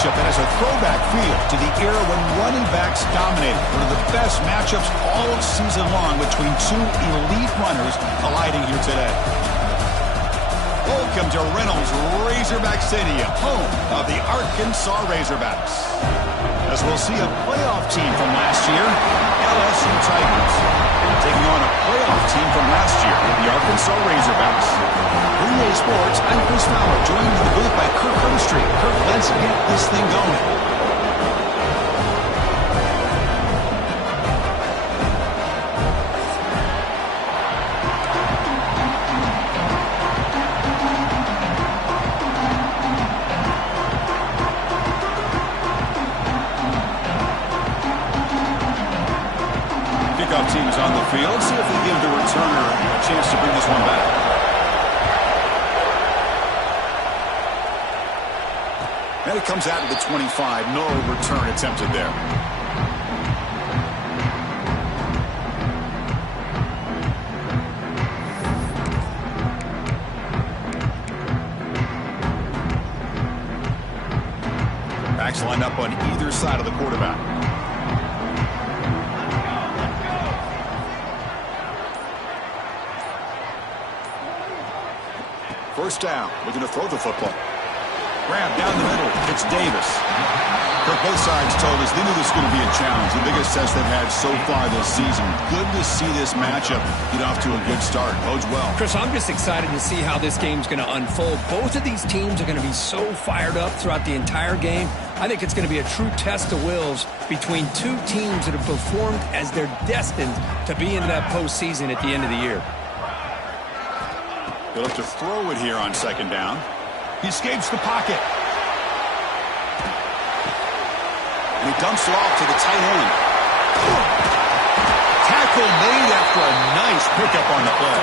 matchup that has a throwback feel to the era when running backs dominated. One of the best matchups all season long between two elite runners colliding here today. Welcome to Reynolds Razorback Stadium, home of the Arkansas Razorbacks. As we'll see a playoff team from last year, LSU Tigers, taking on a playoff team from last year, the Arkansas Razorbacks. For EA Sports, I'm Chris Fowler, joined in the booth by Kirk Hermstreet. Kirk, let's get this thing going. Kickoff team is on the field. See if they give the returner a chance to bring this one back. And it comes out of the 25. No return attempted there. Backs lined up on either side of the quarterback. First down, looking to throw the football. Grab down the middle, it's Davis. Both sides told us they knew this was going to be a challenge, the biggest test they've had so far this season. Good to see this matchup get off to a good start. Bodes well. Chris, I'm just excited to see how this game's going to unfold. Both of these teams are going to be so fired up throughout the entire game. I think it's going to be a true test of wills between two teams that have performed as they're destined to be into that postseason at the end of the year. They'll have to throw it here on second down. He escapes the pocket. And he dumps it off to the tight end. Tackle made after a nice pickup on the play.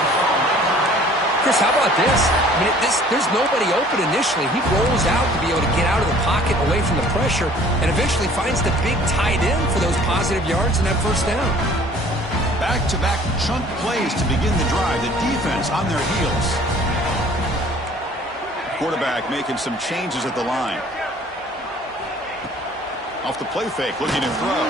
Chris, how about this? I mean, there's nobody open initially. He rolls out to be able to get out of the pocket away from the pressure and eventually finds the big tight end for those positive yards and that first down. Back-to-back chunk plays to begin the drive. The defense on their heels. Quarterback making some changes at the line. Off the play fake, looking to throw.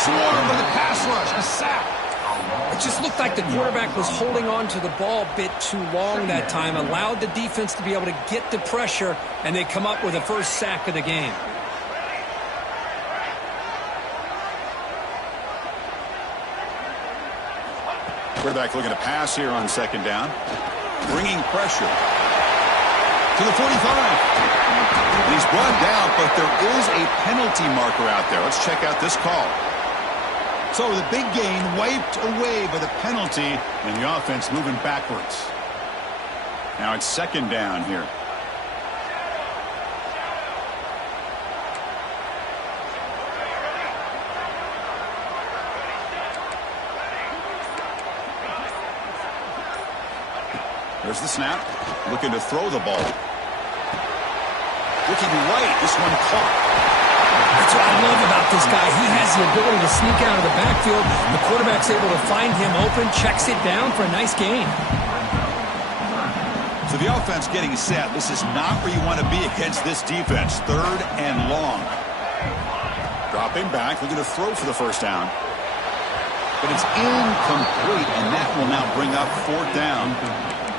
Swarmed by the pass rush, a sack. It just looked like the quarterback was holding on to the ball a bit too long that time, allowed the defense to be able to get the pressure, and they come up with the first sack of the game. Quarterback looking to pass here on second down. Bringing pressure to the 45. And he's brought down, but there is a penalty marker out there. Let's check out this call. So the big gain wiped away by the penalty, and the offense moving backwards. Now it's second down here. There's the snap. Looking to throw the ball. Looking right. This one caught. That's what I love about this guy. He has the ability to sneak out of the backfield. The quarterback's able to find him open, checks it down for a nice gain. So the offense getting set. This is not where you want to be against this defense. Third and long. Dropping back. Looking to throw for the first down. But it's incomplete, and that will now bring up fourth down.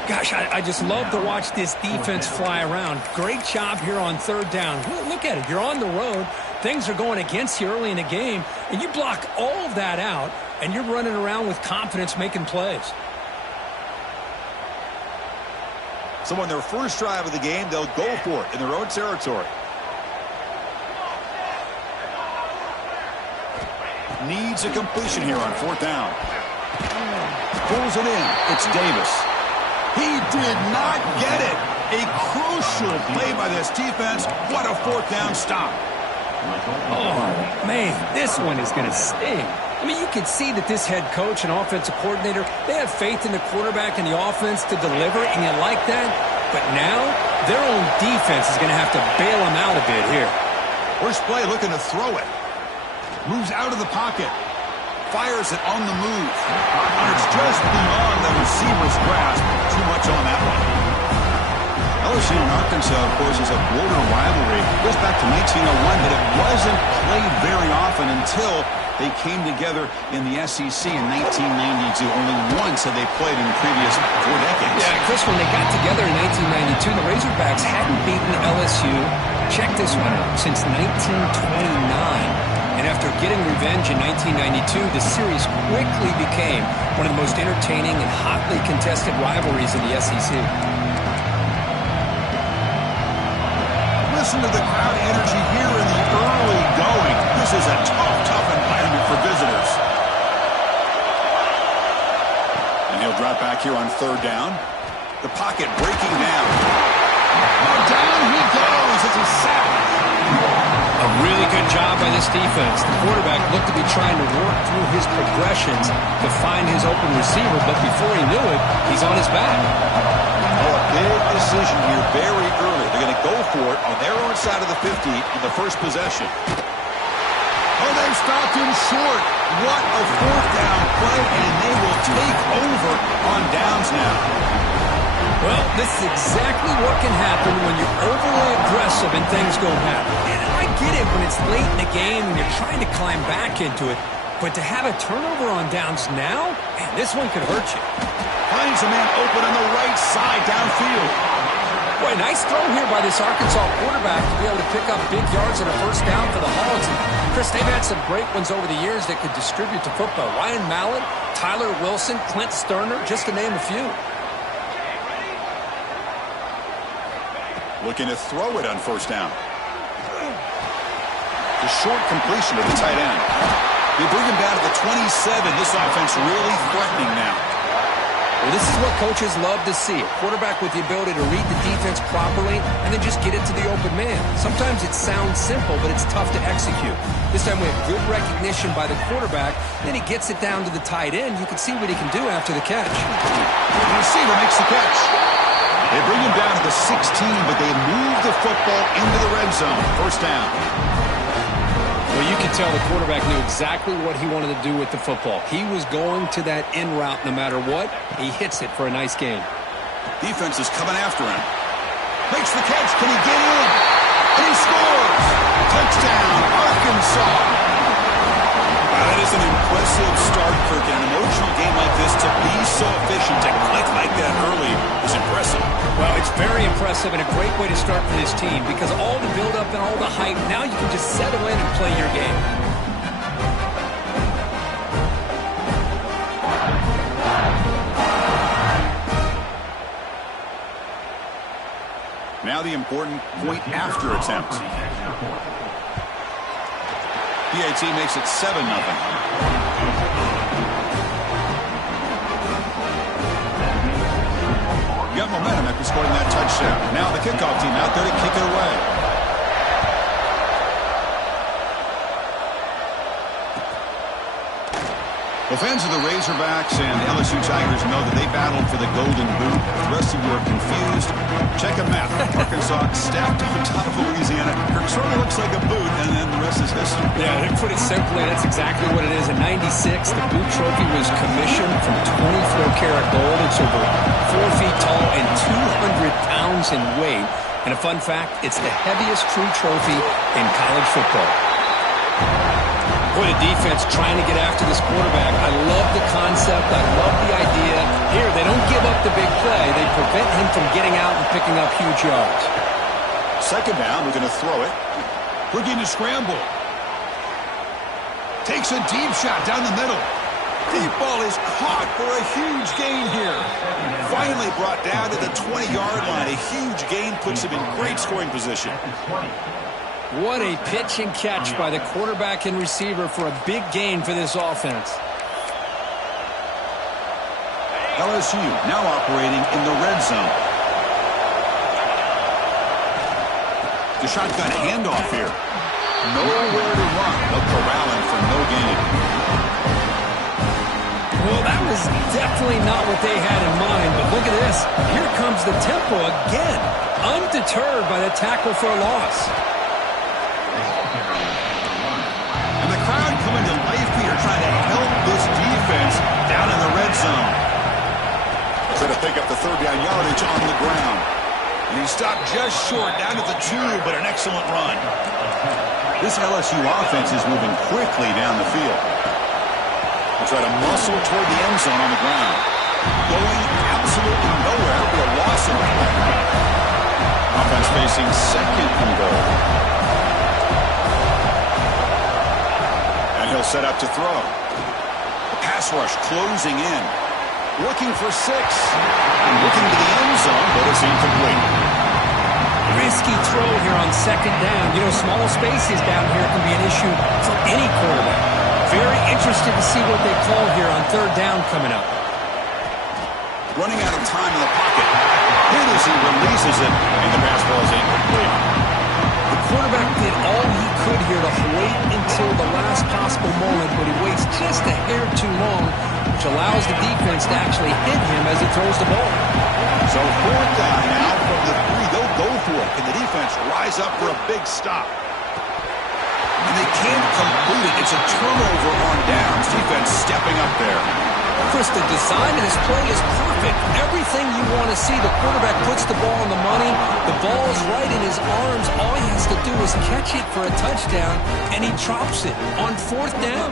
Gosh, I just love to watch this defense fly around. Great job here on third down. Look at it. You're on the road. Things are going against you early in the game, and you block all of that out, and you're running around with confidence making plays. So on their first drive of the game, they'll go for it in their own territory. Needs a completion here on fourth down. Pulls it in. It's Davis. He did not get it. A crucial play by this defense. What a fourth down stop. Oh, man, this one is going to sting. I mean, you can see that this head coach and offensive coordinator, they have faith in the quarterback and the offense to deliver, and you like that. But now, their own defense is going to have to bail them out a bit here. First play looking to throw it. Moves out of the pocket. Fires it on the move. And it's just beyond the receiver's grasp. Too much on that one. LSU and Arkansas, of course, is a border rivalry. goes back to 1901, but it wasn't played very often until they came together in the SEC in 1992. Only once had they played in the previous 4 decades. Yeah, Chris, when they got together in 1992, the Razorbacks hadn't beaten LSU, check this one out, since 1929. And after getting revenge in 1992, the series quickly became one of the most entertaining and hotly contested rivalries in the SEC. Listen to the crowd energy here in the early going. This is a tough environment for visitors. And he'll drop back here on 3rd down. The pocket breaking down. Oh, down he goes. It's a sack. A really good job by this defense. The quarterback looked to be trying to work through his progressions to find his open receiver, but before he knew it, he's on his back. Oh, a big decision here very early. They're going to go for it on their own side of the 50 on the first possession. Oh, they've stopped him short. What a 4th down play, and they will take over on downs now. Well, this is exactly what can happen when you're overly aggressive and things go bad. And I get it when it's late in the game and you're trying to climb back into it. But to have a turnover on downs now, man, this one could hurt you. Finds a man open on the right side downfield. Boy, nice throw here by this Arkansas quarterback to be able to pick up big yards and a 1st down for the Hogs. And Chris, they've had some great ones over the years that could distribute the football. Ryan Mallett, Tyler Wilson, Clint Sterner, just to name a few. Looking to throw it on 1st down. The short completion to the tight end. They bring him down to the 27. This offense really threatening now. Well, this is what coaches love to see. A quarterback with the ability to read the defense properly and then just get it to the open man. Sometimes it sounds simple, but it's tough to execute. This time we have good recognition by the quarterback. Then he gets it down to the tight end. You can see what he can do after the catch. The receiver makes the catch. They bring him down to the 16, but they move the football into the red zone. 1st down. Well, you can tell the quarterback knew exactly what he wanted to do with the football. He was going to that in route no matter what. He hits it for a nice gain. Defense is coming after him. Makes the catch. Can he get in? And he scores. Touchdown, Arkansas. That is an impressive start, Kirk. In an emotional game like this, to be so efficient, to click like that early is impressive. Well, it's very impressive and a great way to start for this team because all the build-up and all the hype, now you can just settle in and play your game. Now the important point after attempt. PAT makes it 7-0. Got momentum after scoring that touchdown. Now the kickoff team out there to kick it away. Well, fans of the Razorbacks and the LSU Tigers know that they battled for the Golden Boot. If the rest of you are confused, check a map. Arkansas stacked on top of Louisiana. It certainly looks like a boot, and then the rest is history. Yeah, to put it simply, that's exactly what it is. In '96, the boot trophy was commissioned from 24-karat gold. It's over 4 feet tall and 200 pounds in weight. And a fun fact, it's the heaviest true trophy in college football. Boy, the defense trying to get after this quarterback. I love the concept. I love the idea. Here, they don't give up the big play. They prevent him from getting out and picking up huge yards. 2nd down, we're going to throw it. Looking to scramble. Takes a deep shot down the middle. Deep ball is caught for a huge gain here. Finally brought down to the 20-yard line. A huge gain puts him in great scoring position. What a pitch and catch by the quarterback and receiver for a big gain for this offense. LSU now operating in the red zone. The shotgun handoff here. Nowhere to run. They'll corral him for no gain. Well, that was definitely not what they had in mind, but look at this. Here comes the tempo again. Undeterred by the tackle for a loss. And the crowd coming to life here, trying to help this defense down in the red zone. Trying to pick up the 3rd down yardage on the ground. And he stopped just short, down to the 2, but an excellent run. This LSU offense is moving quickly down the field. They'll try to muscle toward the end zone on the ground. Going absolutely nowhere for a loss of play. Offense facing second and goal. And he'll set up to throw. The pass rush closing in. Looking for 6. Looking to the end zone, but it's incomplete. Risky throw here on second down. You know, small spaces down here can be an issue for any quarterback. Very interested to see what they call here on third down coming up. Running out of time in the pocket. Hit as he releases it, and the pass ball is incomplete. The quarterback did all he could here to wait until the last possible moment, but he waits just a hair too long, which allows the defense to actually hit him as he throws the ball. So fourth down now from the 3. They'll go for it. Can the defense rise up for a big stop? And they can't complete it. It's a turnover on downs. Defense stepping up there. Chris, the design of this play is perfect. Everything you want to see. The quarterback puts the ball on the money. The ball is right in his arms. All he has to do is catch it for a touchdown, and he drops it on fourth down.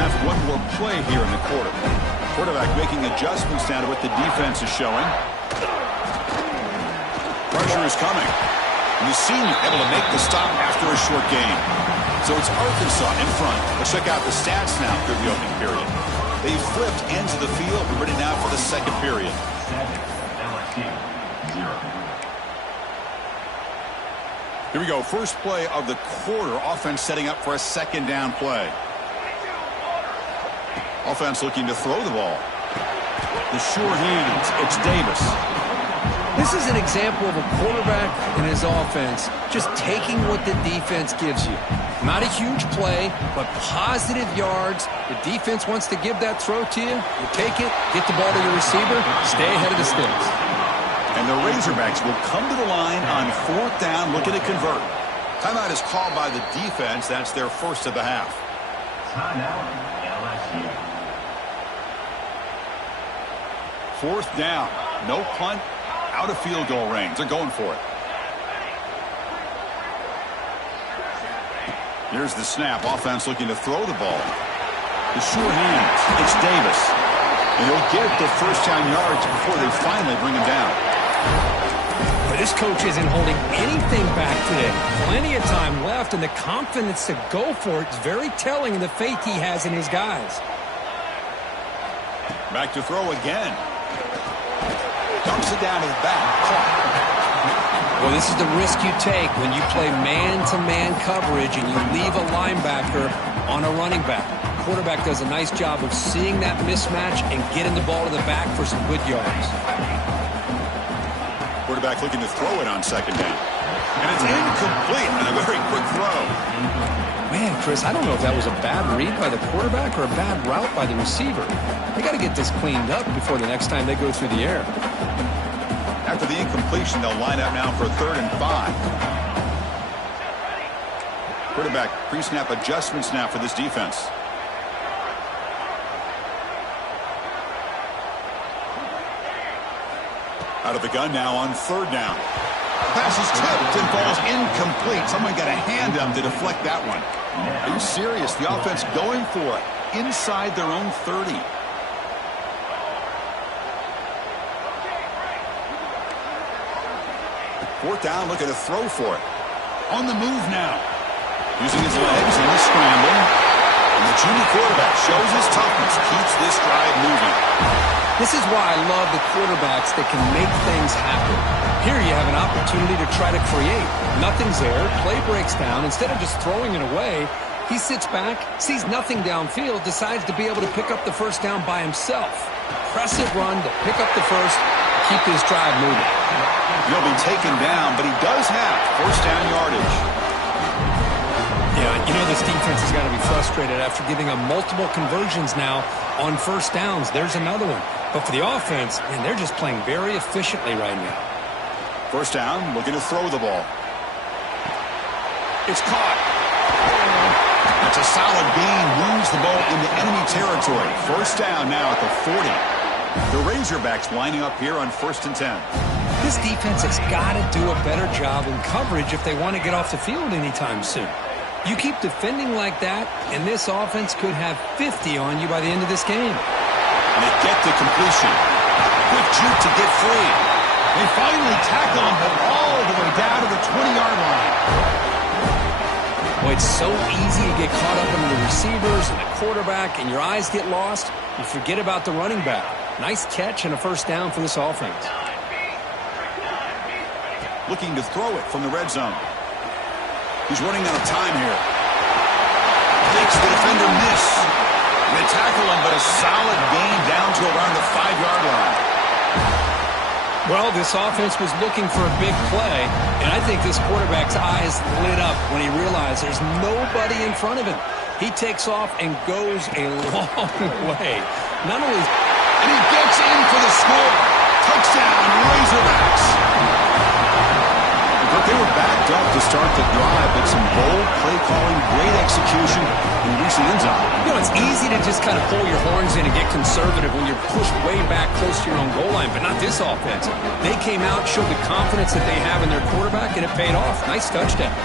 Have one more play here in the quarter. Quarterback making adjustments down to what the defense is showing. Pressure is coming. And the senior able to make the stop after a short game. So it's Arkansas in front. Let's check out the stats now through the opening period. They flipped ends of the field. We're ready now for the second period. Here we go. First play of the quarter. Offense setting up for a second down play. Offense looking to throw the ball. The sure hands. It's Davis. This is an example of a quarterback and his offense just taking what the defense gives you. Not a huge play, but positive yards. The defense wants to give that throw to you. You take it, get the ball to your receiver, stay ahead of the sticks. And the Razorbacks will come to the line on fourth down, looking to convert. Timeout is called by the defense. That's their first of the half. Timeout, LSU. Fourth down. No punt. Out of field goal range. They're going for it. Here's the snap. Offense looking to throw the ball. The sure hands. It's Davis. And he'll get the first down yards before they finally bring him down. But this coach isn't holding anything back today. Plenty of time left, and the confidence to go for it is very telling in the faith he has in his guys. Back to throw again. Dumps it down to the back. Well, this is the risk you take when you play man-to-man coverage and you leave a linebacker on a running back. Quarterback does a nice job of seeing that mismatch and getting the ball to the back for some good yards. Quarterback looking to throw it on second down. And it's incomplete and a very quick throw. Man, Chris, I don't know if that was a bad read by the quarterback or a bad route by the receiver. They got to get this cleaned up before the next time they go through the air. After the incompletion, they'll line up now for 3rd and 5. Quarterback pre-snap adjustments now for this defense. Out of the gun now on 3rd down. Pass is tipped and falls incomplete. Someone got a hand up to deflect that one. Are you serious? The offense going for it inside their own 30. Fourth down, looking to throw for it. On the move now. Using his legs in the scramble. And the junior quarterback shows his toughness, keeps this drive moving. This is why I love the quarterbacks that can make things happen. Here you have an opportunity to try to create. Nothing's there. Play breaks down. Instead of just throwing it away, he sits back, sees nothing downfield, decides to be able to pick up the first down by himself. Impressive run to pick up the first, keep this drive moving. He'll be taken down, but he does have first down yardage. Yeah, you know this defense has got to be frustrated after giving up multiple conversions now on first downs. There's another one. But for the offense, man, they're just playing very efficiently right now. First down, looking to throw the ball. It's caught. That's a solid gain. Moves the ball into enemy territory. First down now at the 40. The Razorbacks lining up here on 1st and 10. This defense has got to do a better job in coverage if they want to get off the field anytime soon. You keep defending like that, and this offense could have 50 on you by the end of this game. And they get the completion. Quick juke to get free. They finally tackle him, but all the way down to the 20-yard line. Well, it's so easy to get caught up in the receivers and the quarterback, and your eyes get lost. You forget about the running back. Nice catch and a first down for this offense. Looking to throw it from the red zone. He's running out of time here. Makes the defender miss. They tackle him, but a solid gain down to around the 5-yard line. Well, this offense was looking for a big play, and I think this quarterback's eyes lit up when he realized there's nobody in front of him. He takes off and goes a long way. Not only... And he gets in for the score. Touchdown, Razorbacks. But they were backed up to start the drive, but some bold play calling, great execution, and reach the end zone. You know, it's easy to just kind of pull your horns in and get conservative when you're pushed way back close to your own goal line, but not this offense. They came out, showed the confidence that they have in their quarterback, and it paid off. Nice touchdown.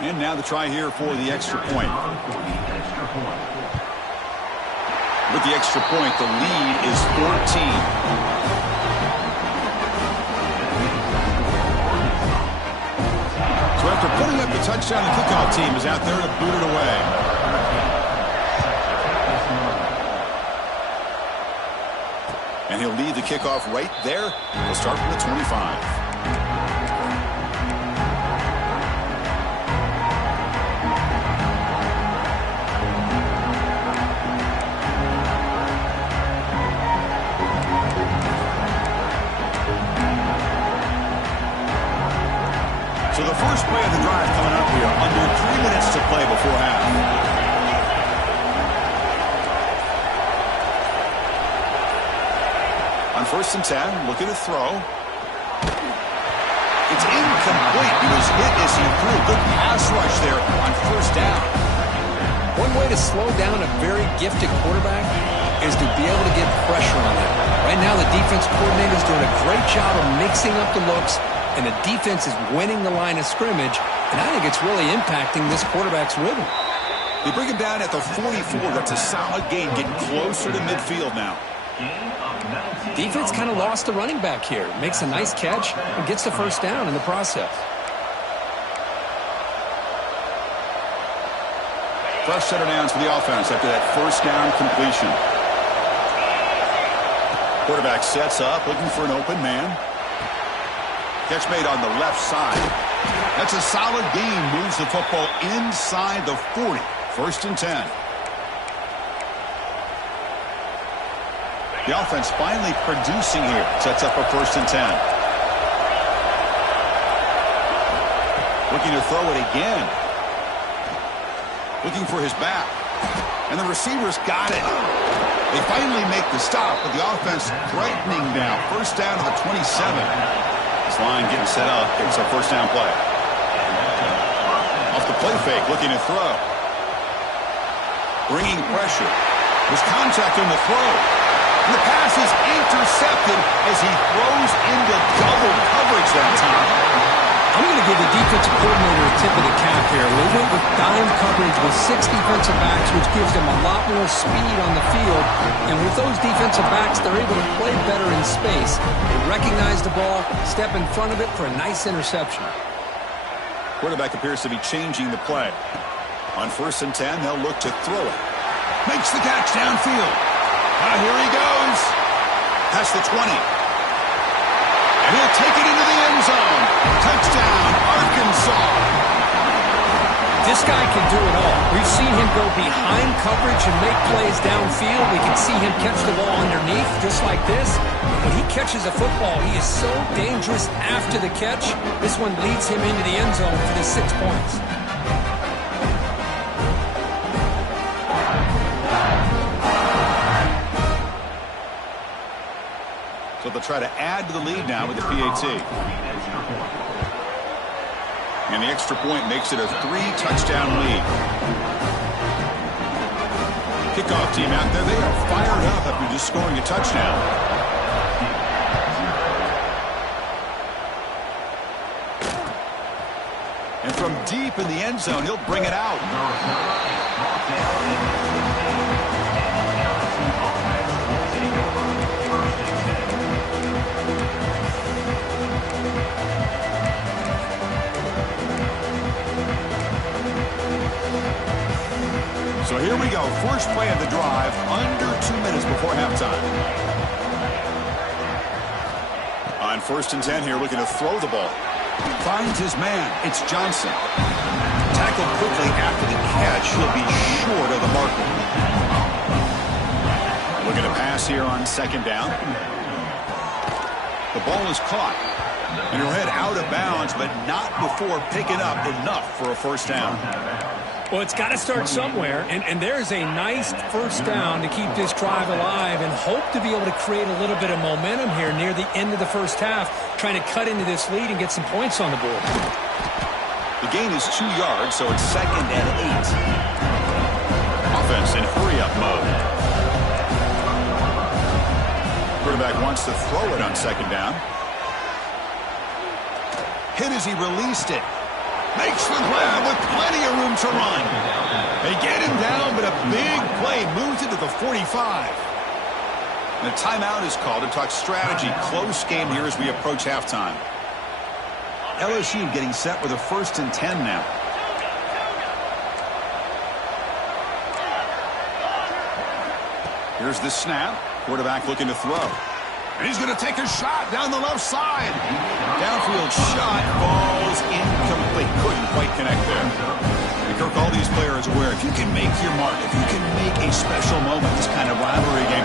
And now the try here for the extra point. With the extra point, the lead is 14. So after putting up the touchdown, the kickoff team is out there to boot it away. And he'll lead the kickoff right there. He'll start from the 25. So the first play of the drive coming up here, under 3 minutes to play before half. On 1st and 10, looking to throw. It's incomplete. He was hit as he threw. Good pass rush there on 1st down. One way to slow down a very gifted quarterback is to be able to get pressure on him. Right now, the defense coordinator is doing a great job of mixing up the looks, and the defense is winning the line of scrimmage, and I think it's really impacting this quarterback's rhythm. They bring him down at the 44. That's a solid gain, getting closer to midfield now. Defense kind of lost the running back here. Makes a nice catch and gets the first down in the process. Fresh set of downs for the offense after that first down completion. Quarterback sets up, looking for an open man. Catch made on the left side. That's a solid gain. Moves the football inside the 40. 1st and 10. The offense finally producing here. Sets up a 1st and 10. Looking to throw it again. Looking for his back. And the receivers got it. They finally make the stop, but the offense threatening now. 1st down to the 27. This line getting set up. It's a 1st down play. Off the play fake, looking to throw. Bringing pressure. There's contact on the throw. And the pass is intercepted as he throws into double coverage that time. I'm going to give the defensive coordinator a tip of the cap here. They went with dime coverage with 6 defensive backs, which gives them a lot more speed on the field. And with those defensive backs, they're able to play better in space. They recognize the ball, step in front of it for a nice interception. Quarterback appears to be changing the play. On 1st and 10, they'll look to throw it. Makes the catch downfield. Here he goes. Past the 20. And he'll take it into the end zone. Touchdown, Arkansas. This guy can do it all. We've seen him go behind coverage and make plays downfield. We can see him catch the ball underneath just like this. When he catches a football, he is so dangerous after the catch. This one leads him into the end zone for the 6 points. So they'll try to add to the lead now with the PAT. And the extra point makes it a 3-touchdown lead. Kickoff team out there, they are fired up after just scoring a touchdown. And from deep in the end zone, he'll bring it out. So here we go. First play of the drive, under 2 minutes before halftime. On 1st and 10 here, looking to throw the ball. Finds his man. It's Johnson. Tackled quickly after the catch. He'll be short of the marker. Looking to pass here on 2nd down. The ball is caught. And he'll head out of bounds, but not before picking up enough for a first down. Well, it's got to start somewhere, and there's a nice first down to keep this drive alive and hope to be able to create a little bit of momentum here near the end of the first half, trying to cut into this lead and get some points on the board. The gain is 2 yards, so it's 2nd and 8. Offense in hurry-up mode. Quarterback wants to throw it on 2nd down. Hit as he released it. Makes the grab with plenty of room to run. They get him down, but a big play moves it to the 45. And a timeout is called to talk strategy. Close game here as we approach halftime. LSU getting set with a 1st and 10 now. Here's the snap. Quarterback looking to throw. And he's going to take a shot down the left side. Downfield shot, falls incomplete. Couldn't quite connect there. And Kirk, all these players aware, if you can make your mark, if you can make a special moment, this kind of rivalry game,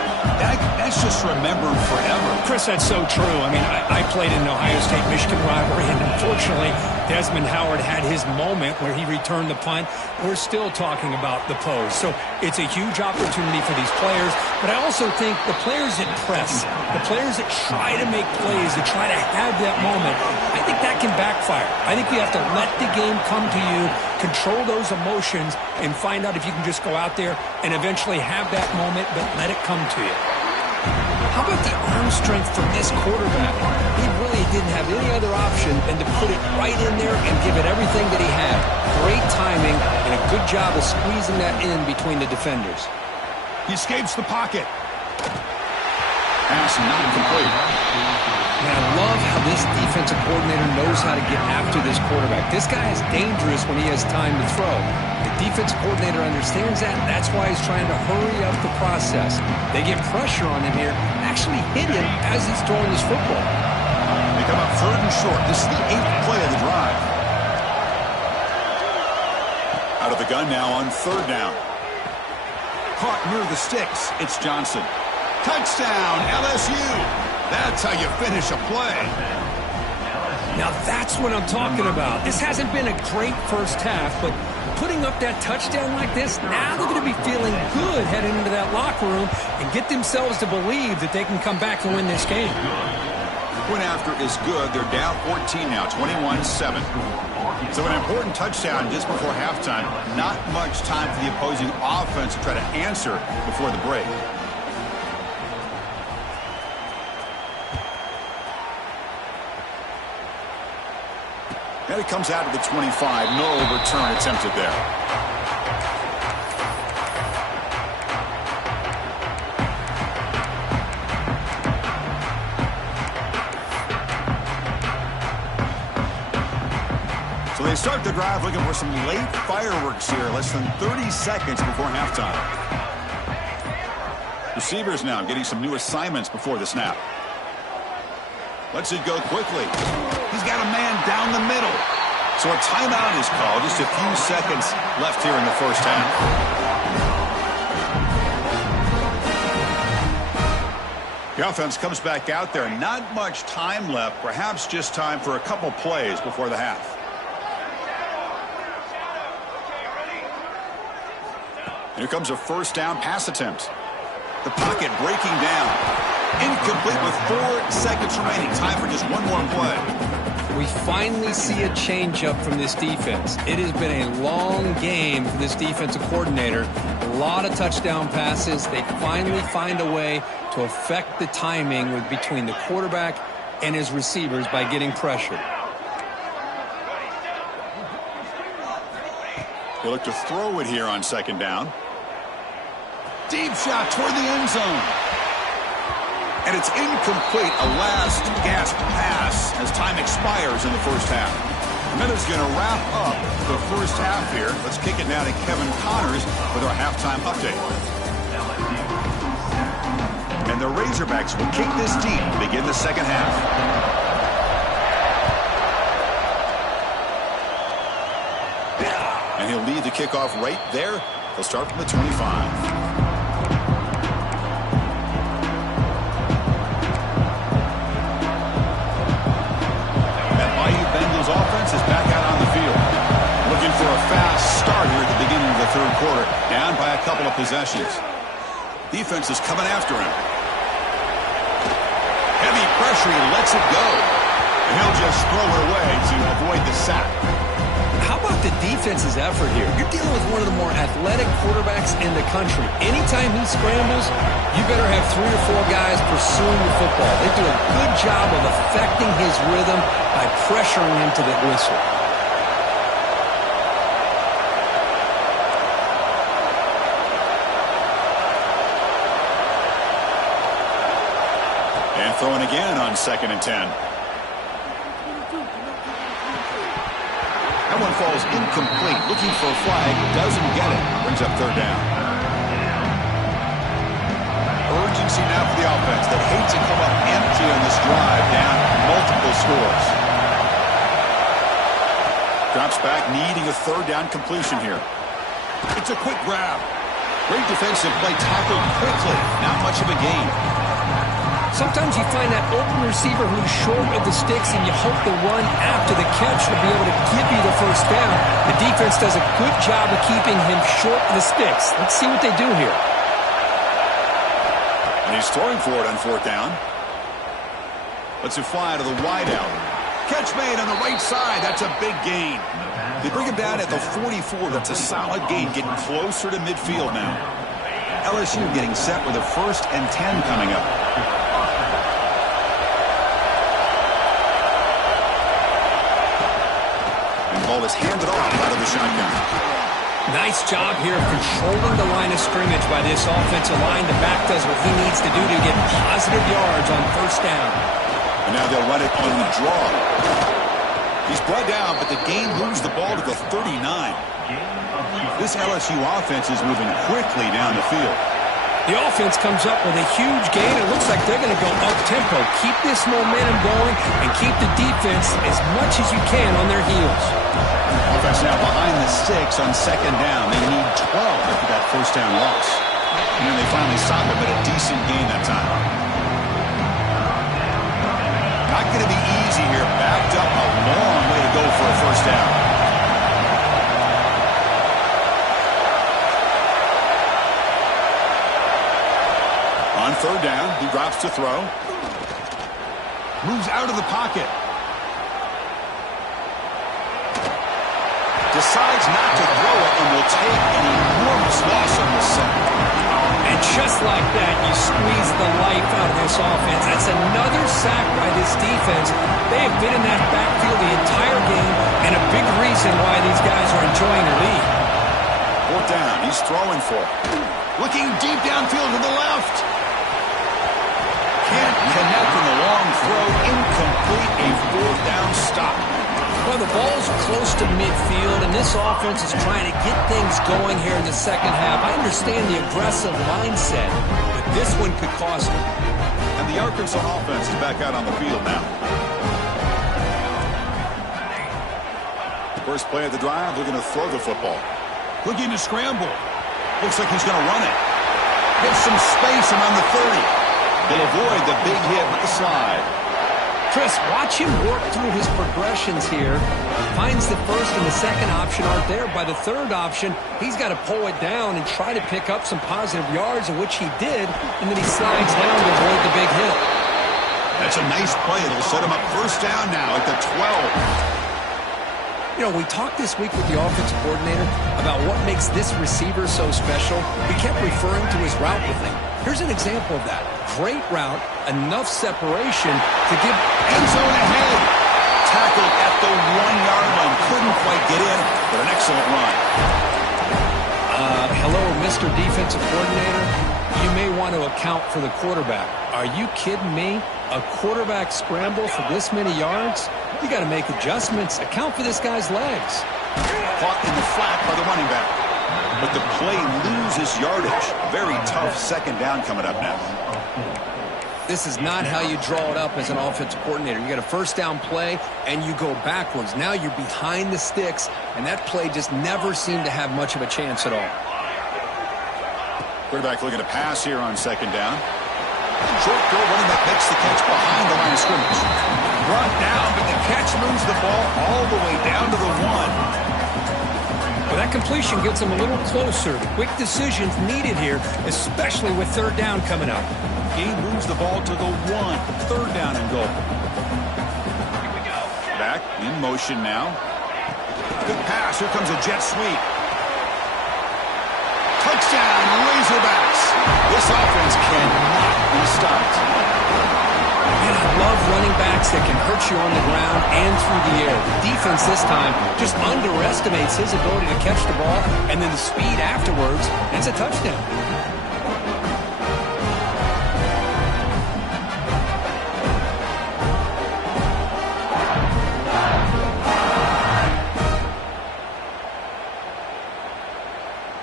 that's just remembered forever. Chris, that's so true. I mean, I played in an Ohio State-Michigan rivalry, and unfortunately, Desmond Howard had his moment where he returned the punt. We're still talking about the pose. So it's a huge opportunity for these players, but I also think the players that press, the players that try to make plays, that try to have that moment, I think that can backfire. I think you have to let the game come to you, control those emotions, and find out if you can just go out there and eventually have that moment, but let it come to you. How about the arm strength from this quarterback? He really didn't have any other option than to put it right in there and give it everything that he had. Great timing and a good job of squeezing that in between the defenders. He escapes the pocket. Pass not complete. And I love how this defensive coordinator knows how to get after this quarterback. This guy is dangerous when he has time to throw. The defensive coordinator understands that. That's why he's trying to hurry up the process. They get pressure on him here, actually hit him as he's throwing this football. They come up 3rd and short. This is the 8th play of the drive. Out of the gun now on 3rd down. Caught near the sticks. It's Johnson. Touchdown, LSU. That's how you finish a play. Now that's what I'm talking about. This hasn't been a great first half, but putting up that touchdown like this, now they're going to be feeling good heading into that locker room and get themselves to believe that they can come back and win this game. Point after is good. They're down 14 now, 21-7. So an important touchdown just before halftime. Not much time for the opposing offense to try to answer before the break. And it comes out of the 25. No return attempted there. So they start the drive looking for some late fireworks here. Less than 30 seconds before halftime. Receivers now getting some new assignments before the snap. Lets it go quickly. He's got a man down the middle. So a timeout is called. Just a few seconds left here in the first half. The offense comes back out there. Not much time left. Perhaps just time for a couple plays before the half. Here comes a first down pass attempt. The pocket breaking down. Incomplete with 4 seconds remaining. Time for just one more play. We finally see a change-up from this defense. It has been a long game for this defensive coordinator. A lot of touchdown passes. They finally find a way to affect the timing between the quarterback and his receivers by getting pressure. They look to throw it here on second down. Deep shot toward the end zone. And it's incomplete, a last gasp pass as time expires in the first half. And that is going to wrap up the first half here. Let's kick it now to Kevin Connors with our halftime update. And the Razorbacks will kick this deep to begin the second half. And he'll lead the kickoff right there. He'll start from the 25. Offense is back out on the field. Looking for a fast start here at the beginning of the third quarter. Down by a couple of possessions. Defense is coming after him. Heavy pressure, he lets it go. And he'll just throw it away to avoid the sack. How about the defense's effort here? You're dealing with one of the more athletic quarterbacks in the country. Anytime he scrambles, you better have 3 or 4 guys pursuing the football. They do a good job of affecting his rhythm by pressuring him to the whistle. And throwing again on 2nd and 10. That one falls incomplete. Looking for a flag. Doesn't get it. Brings up third down. Urgency now for the offense that hates to come up empty on this drive. Down multiple scores. Drops back, needing a third down completion here. It's a quick grab. Great defensive play, tackled quickly. Not much of a gain. Sometimes you find that open receiver who's short of the sticks, and you hope the run after the catch will be able to give you the first down. The defense does a good job of keeping him short of the sticks. Let's see what they do here. And he's throwing for it on 4th down. Lets it fly to the wideout. Catch made on the right side. That's a big gain. They bring him down at the 44. That's a solid gain, getting closer to midfield now. LSU getting set with a 1st and 10 coming up. And the ball is handed off out of the shotgun. Nice job here of controlling the line of scrimmage by this offensive line. The back does what he needs to do to get positive yards on 1st down. And now they'll run it on the draw. He's brought down, but the game moves the ball to the 39. This LSU offense is moving quickly down the field. The offense comes up with a huge gain. It looks like they're going to go up-tempo. Keep this momentum going and keep the defense as much as you can on their heels. Offense now behind the 6 on 2nd down. They need 12 after that 1st down loss. And then they finally stop it, but a decent gain that time. Not going to be easy here. Backed up a long way to go for a 1st down. On 3rd down, he drops to throw. Moves out of the pocket. Decides not to throw it and will take an enormous loss on this set. And just like that, you squeeze the life out of this offense. That's another sack by this defense. They have been in that backfield the entire game, and a big reason why these guys are enjoying the lead. 4th down, he's throwing for it. Looking deep downfield to the left. Can't connect in the long throw. Incomplete, a 4th down stop. Well, the ball's close to midfield, and this offense is trying to get things going here in the second half. I understand the aggressive mindset, but this one could cost them. And the Arkansas offense is back out on the field now. First play of the drive, they're going to throw the football. Looking to scramble. Looks like he's going to run it. Gets some space around the 30. They'll avoid the big hit with the slide. Chris, watch him work through his progressions here. Finds the 1st and the 2nd option aren't there. By the 3rd option, he's got to pull it down and try to pick up some positive yards, of which he did, and then he slides down to avoid the big hit. That's a nice play. It'll set him up first down now at the 12. You know, we talked this week with the offensive coordinator about what makes this receiver so special. We kept referring to his route running. Here's an example of that. Great route, enough separation to give end zone ahead. Tackled at the 1-yard line. Couldn't quite get in, but an excellent run. Hello, Mr. Defensive Coordinator. You may want to account for the quarterback. Are you kidding me? A quarterback scramble for this many yards? You got to make adjustments. Account for this guy's legs. Caught in the flat by the running back. But the play loses yardage. Very tough second down coming up now. This is not how you draw it up as an offensive coordinator. You got a first down play, and you go backwards. Now you're behind the sticks, and that play just never seemed to have much of a chance at all. Quarterback looking to pass here on second down. Short throw, running back makes the catch behind the line of scrimmage. Brought down, but the catch moves the ball all the way down to the 1. Well, that completion gets him a little closer. The quick decisions needed here, especially with third down coming up. He moves the ball to the 1. Third down and goal. Back in motion now. Good pass. Here comes a jet sweep. Touchdown, Razorbacks. This offense cannot be stopped. Man, I love running backs that can hurt you on the ground and through the air. The defense this time just underestimates his ability to catch the ball, and then the speed afterwards, it's a touchdown.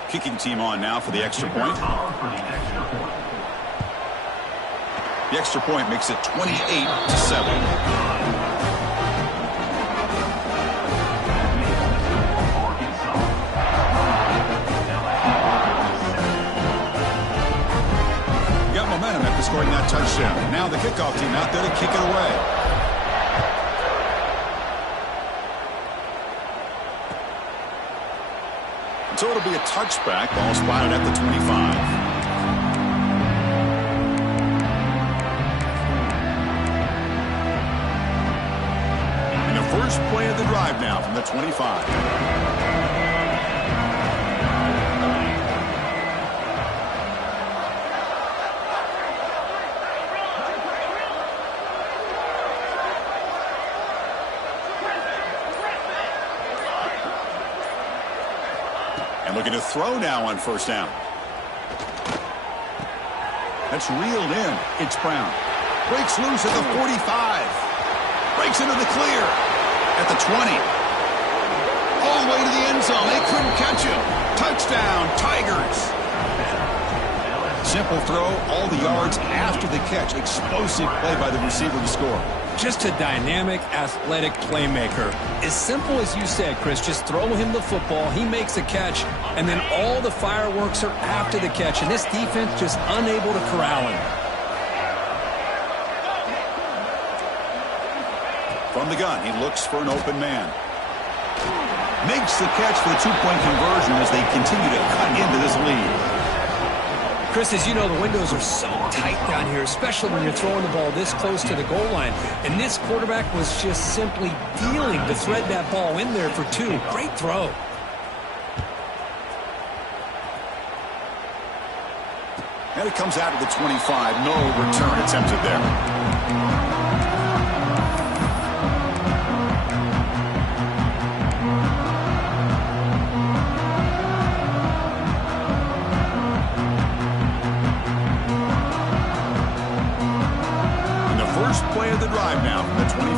Kicking team on now for the extra point. The extra point makes it 28-7. Got momentum after scoring that touchdown. Now the kickoff team out there to kick it away. So it'll be a touchback. Ball spotted at the 25. And the first play of the drive now from the 25. Looking to throw now on first down. That's reeled in. It's Brown. Breaks loose at the 45. Breaks into the clear at the 20. All the way to the end zone. They couldn't catch him. Touchdown, Tigers. Simple throw, all the yards after the catch. Explosive play by the receiver to score. Just a dynamic, athletic playmaker. As simple as you said, Chris, just throw him the football, he makes a catch, and then all the fireworks are after the catch, and this defense just unable to corral him. From the gun, he looks for an open man. Makes the catch for the two-point conversion as they continue to cut into this lead. Chris, as you know, the windows are so tight down here, especially when you're throwing the ball this close to the goal line. And this quarterback was just simply dealing to thread that ball in there for two. Great throw. And it comes out of the 25. No return attempted there. Play of the drive now from the 25.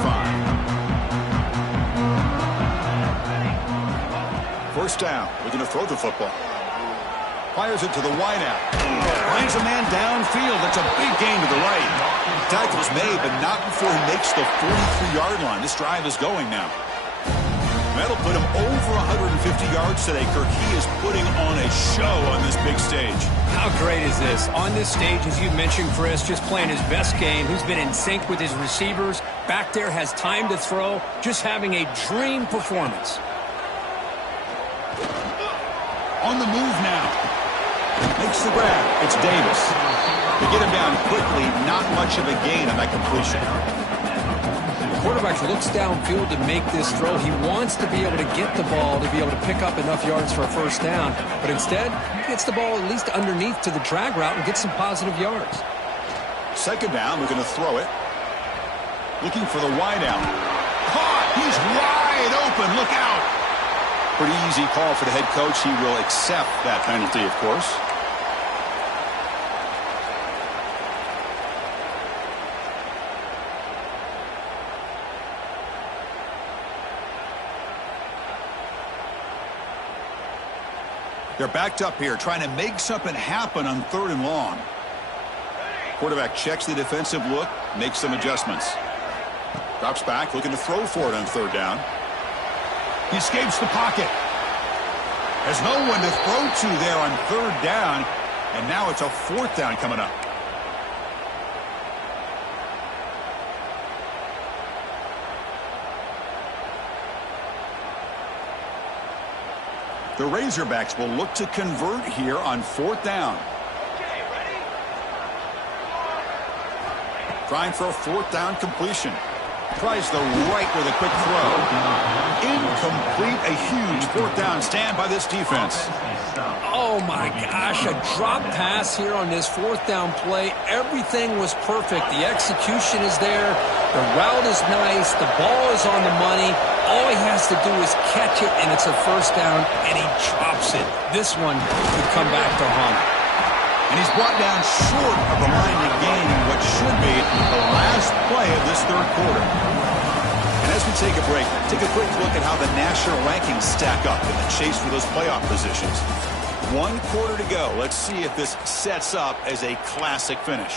First down. Looking to throw the football. Fires it to the wideout. Finds a man downfield. That's a big gain to the right. Tackle's made, but not before he makes the 43-yard line. This drive is going now. That'll put him over 150 yards today, Kirk. He is putting on a show on this big stage. How great is this? On this stage, as you mentioned, Chris, just playing his best game. He's been in sync with his receivers. Back there, has time to throw. Just having a dream performance. On the move now. Makes the grab. It's Davis. They get him down quickly, not much of a gain on that completion. The quarterback looks downfield to make this throw. He wants to be able to get the ball to be able to pick up enough yards for a first down. But instead, he gets the ball at least underneath to the drag route and gets some positive yards. Second down, looking to throw it. Looking for the wide out. Caught! He's wide open. Look out! Pretty easy call for the head coach. He will accept that penalty, of course. They're backed up here, trying to make something happen on 3rd and long. Quarterback checks the defensive look, makes some adjustments. Drops back, looking to throw for it on 3rd down. He escapes the pocket. There's no one to throw to there on 3rd down, and now it's a 4th down coming up. The Razorbacks will look to convert here on 4th down. Trying for a 4th down completion. Tries the right with a quick throw. Incomplete. A huge 4th down stand by this defense. Oh, my gosh. A drop pass here on this 4th down play. Everything was perfect. The execution is there. The route is nice. The ball is on the money. All he has to do is catch it, and it's a first down, and he drops it. This one could come back to haunt. And he's brought down short of the line to gain what should be the last play of this 3rd quarter. And as we take a break, take a quick look at how the national rankings stack up in the chase for those playoff positions. 1 quarter to go. Let's see if this sets up as a classic finish.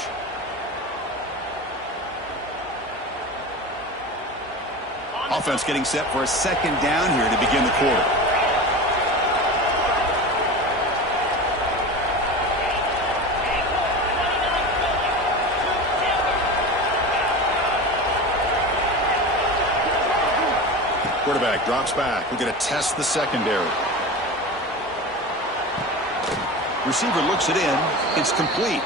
Offense getting set for a 2nd down here to begin the quarter. Quarterback drops back. We're going to test the secondary. Receiver looks it in. It's complete.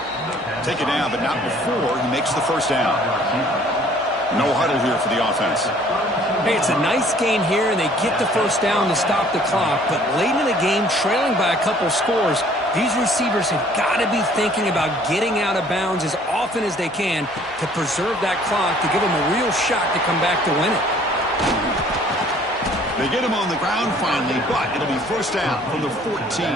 Take it down, but not before he makes the first down. No huddle here for the offense. Hey, it's a nice gain here, and they get the first down to stop the clock. But late in the game, trailing by a couple scores, these receivers have got to be thinking about getting out of bounds as often as they can to preserve that clock, to give them a real shot to come back to win it. They get him on the ground finally, but it'll be first down from the 14.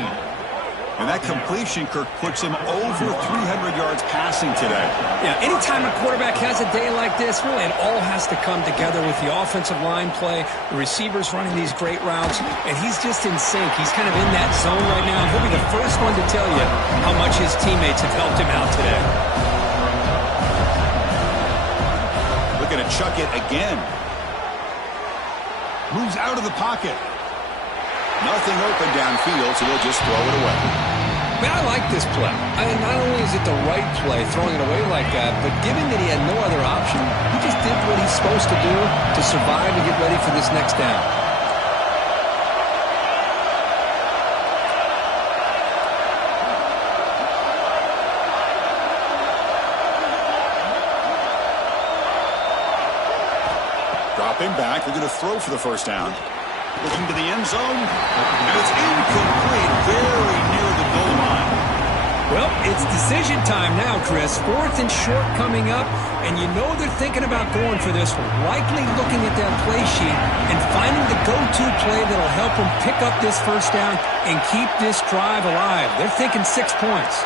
And that completion, Kirk, puts him over 300 yards passing today. Yeah, anytime a quarterback has a day like this, really it all has to come together with the offensive line play, the receivers running these great routes, and he's just in sync. He's kind of in that zone right now, and he'll be the first one to tell you how much his teammates have helped him out today. Looking to chuck it again. Moves out of the pocket. Nothing open downfield, so he'll just throw it away. Man, I like this play. I mean, not only is it the right play, throwing it away like that, but given that he had no other option, he just did what he's supposed to do to survive and get ready for this next down. Dropping back, we're going to throw for the first down. Looking to the end zone, and it's incomplete, very near the goal line. Well, it's decision time now, Chris. 4th and short coming up, and you know they're thinking about going for this one. Likely looking at that play sheet and finding the go-to play that'll help them pick up this first down and keep this drive alive. They're thinking 6 points.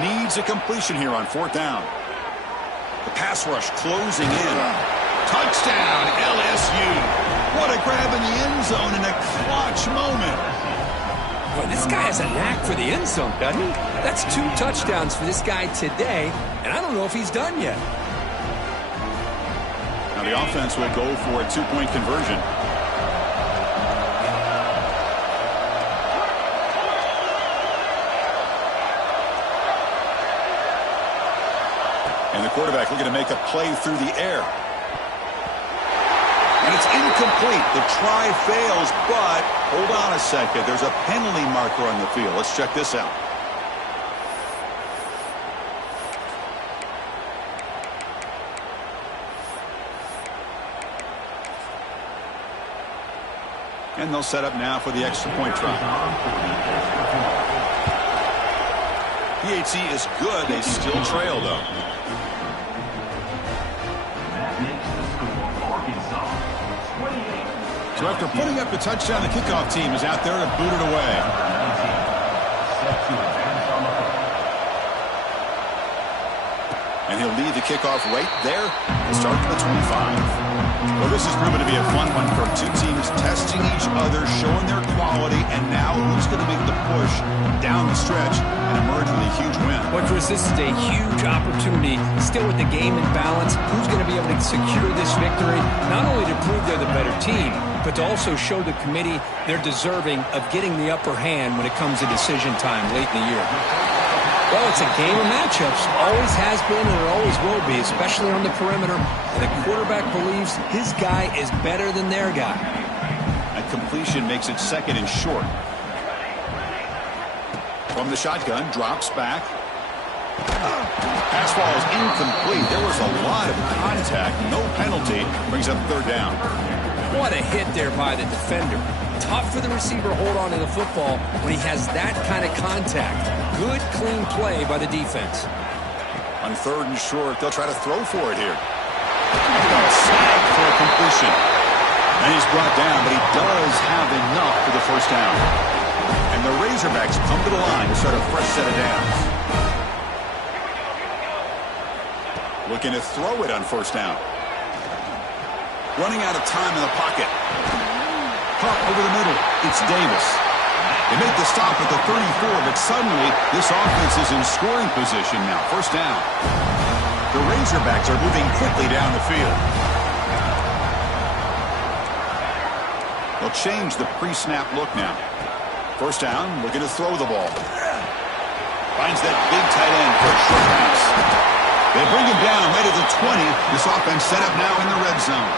Needs a completion here on 4th down. The pass rush closing in. Touchdown, LSU. What a grab in the end zone in a clutch moment. Boy, this guy has a knack for the end zone, doesn't he? That's 2 touchdowns for this guy today, and I don't know if he's done yet. Now the offense will go for a 2-point conversion. And the quarterback looking to make a play through the air. And it's incomplete. The try fails, but hold on a second. There's a penalty marker on the field. Let's check this out. And they'll set up now for the extra point try. PHC is good. They still trail, though. So after putting up a touchdown, the kickoff team is out there to boot it away. And he'll lead the kickoff right there and start at the 25. Well, this is proven to be a fun one for two teams testing each other, showing their quality, and now who's going to make the push down the stretch and emerge with a huge win. Well, Chris, this is a huge opportunity. Still with the game in balance, who's going to be able to secure this victory, not only to prove they're the better team, but to also show the committee they're deserving of getting the upper hand when it comes to decision time late in the year. Well, it's a game of matchups. Always has been and it always will be, especially on the perimeter. And the quarterback believes his guy is better than their guy. A completion makes it second and short. From the shotgun, drops back. Pass ball is incomplete. There was a lot of contact. No penalty. Brings up third down. What a hit there by the defender. Tough for the receiver to hold on to the football when he has that kind of contact. Good, clean play by the defense. On third and short, they'll try to throw for it here. Snag for a completion. And he's brought down, but he does have enough for the first down. And the Razorbacks come to the line to start a fresh set of downs. Looking to throw it on first down. Running out of time in the pocket. Pump over the middle. It's Davis. They make the stop at the 34, but suddenly this offense is in scoring position now. First down. The Razorbacks are moving quickly down the field. They'll change the pre-snap look now. First down, looking to throw the ball. Finds that big tight end for a short pass. They bring him down right at the 20. This offense set up now in the red zone.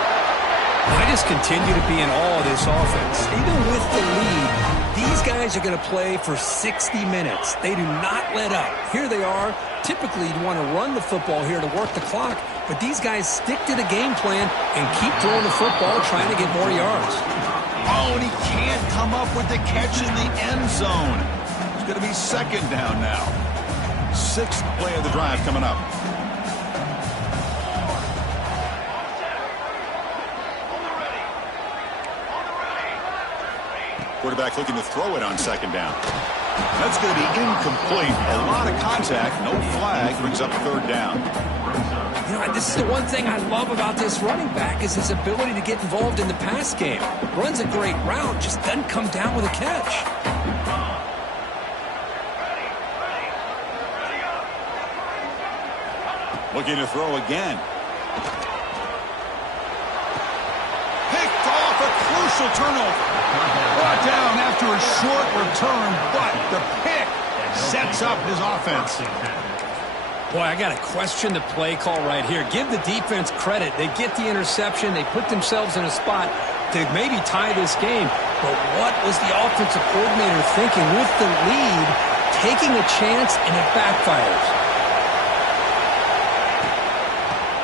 I just continue to be in awe of this offense. Even with the lead, these guys are going to play for 60 minutes. They do not let up. Here they are. Typically, you want to run the football here to work the clock, but these guys stick to the game plan and keep throwing the football, trying to get more yards. Oh, and he can't come up with the catch in the end zone. It's going to be second down now. Sixth play of the drive coming up. Quarterback looking to throw it on second down. That's going to be incomplete. A lot of contact, no flag, brings up third down. You know, this is the one thing I love about this running back is his ability to get involved in the pass game. Runs a great route, just doesn't come down with a catch. Looking to throw again. Picked off, a crucial turnover. Brought down after a short return, but the pick sets up his offense. Boy, I got to question the play call right here. Give the defense credit. They get the interception. They put themselves in a spot to maybe tie this game. But what was the offensive coordinator thinking with the lead, taking a chance, and it backfires?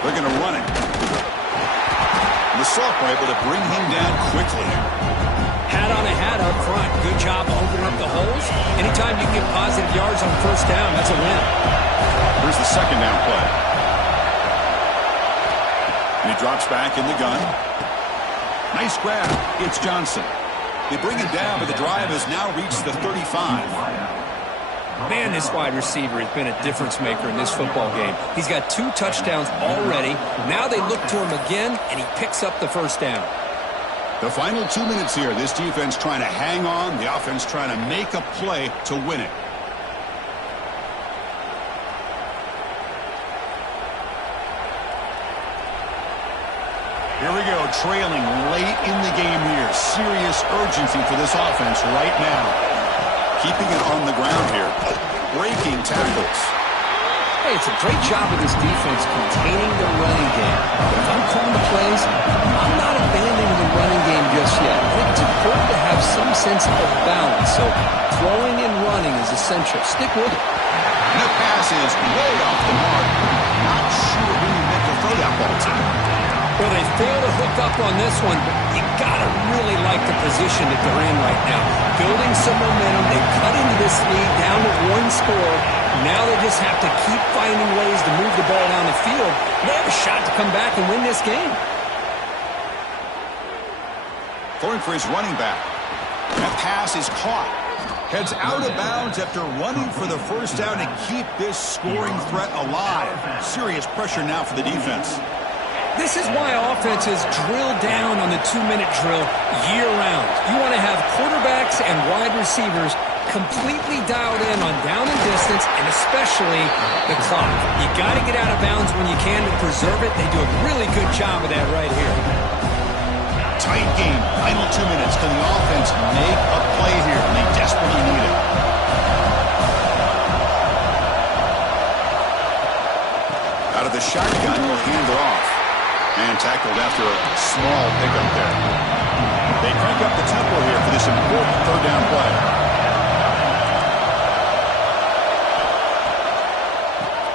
They're going to run it. The sophomore able to bring him down quickly. Hat on a hat up front. Good job opening up the holes. Anytime you can get positive yards on first down, that's a win. Here's the second down play. And he drops back in the gun. Nice grab. It's Johnson. They bring him down, but the drive has now reached the 35. Man, this wide receiver has been a difference maker in this football game. He's got 2 touchdowns already. Now they look to him again, and he picks up the first down. The final 2 minutes here. This defense trying to hang on. The offense trying to make a play to win it. Here we go, trailing late in the game here. Serious urgency for this offense right now. Keeping it on the ground here. Breaking tackles. Hey, it's a great job of this defense containing the running game. But if I'm calling the plays, I'm not abandoning the running game just yet. I think it's important to have some sense of balance. So throwing and running is essential. Stick with it. And the pass is way off the mark. Not sure who you meant to throw that ball to. Well, they failed to hook up on this one, but you got to really like the position that they're in right now. Building some momentum. They cut into this lead down to one score. Now they just have to keep finding ways to move the ball down the field. They have a shot to come back and win this game. Throwing for his running back. That pass is caught. Heads out of bounds after running for the first down to keep this scoring threat alive. Serious pressure now for the defense. This is why offenses drill down on the 2-minute drill year-round. You want to have quarterbacks and wide receivers completely dialed in on down and distance, and especially the clock. You got to get out of bounds when you can to preserve it. They do a really good job of that right here. Tight game. Final 2 minutes. Can the offense make a play here? And they desperately need it. Out of the shotgun, will hand it off. And tackled after a small pickup there. They crank up the tempo here for this important third down play.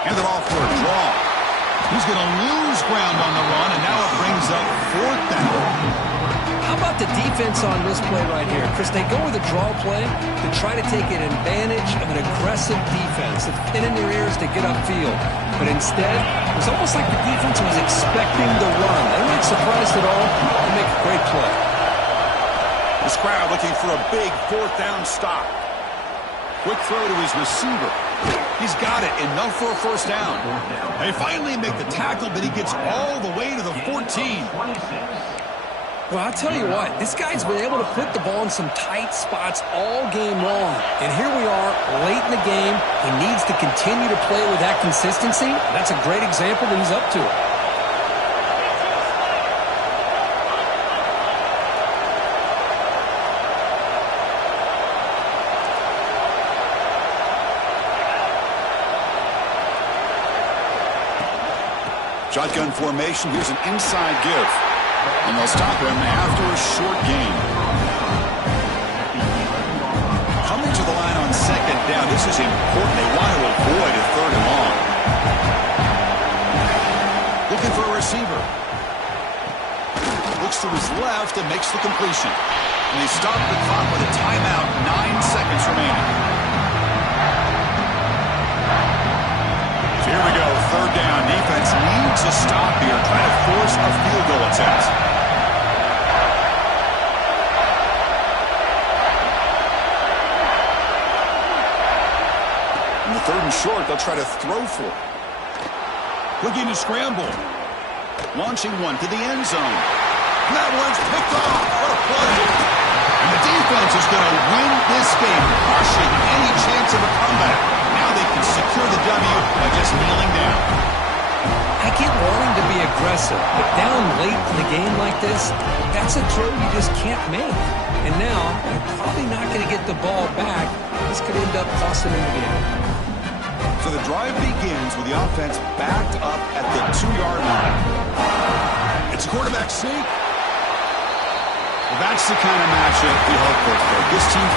Hand it off for a draw. He's going to lose ground on the run, and now it brings up fourth down. How about the defense on this play right here? Chris, they go with a draw play to try to take an advantage of an aggressive defense. It's pin in their ears to get upfield. But instead, it was almost like the defense was expecting the run. They weren't surprised at all. They make a great play. This crowd looking for a big fourth down stop. Quick throw to his receiver. He's got it. Enough for a first down. They finally make the tackle, but he gets all the way to the 14. Well, I'll tell you what, this guy's been able to put the ball in some tight spots all game long. And here we are, late in the game. He needs to continue to play with that consistency. That's a great example that he's up to it. Shotgun formation. Here's an inside give. And they'll stop him after a short gain. Coming to the line on second down. This is important. They want to avoid a third and long. Looking for a receiver. Looks to his left and makes the completion. And they stop the clock with a timeout. 9 seconds remaining. So here we go. Third down. Defense needs a stop here. Trying to force a field goal attempt. In the third and short, they'll try to throw for it. Looking to scramble. Launching one to the end zone. And that one's picked off. What a play. And the defense is going to win this game, crushing any chance of a comeback. Now they can secure the W by just kneeling down. I get wanting to be aggressive, but down late in the game like this, that's a throw you just can't make. And now, they're probably not going to get the ball back. This could end up costing them the game. So the drive begins with the offense backed up at the 2-yard line. It's a quarterback sneak. Well, that's the kind of matchup we hope for. This team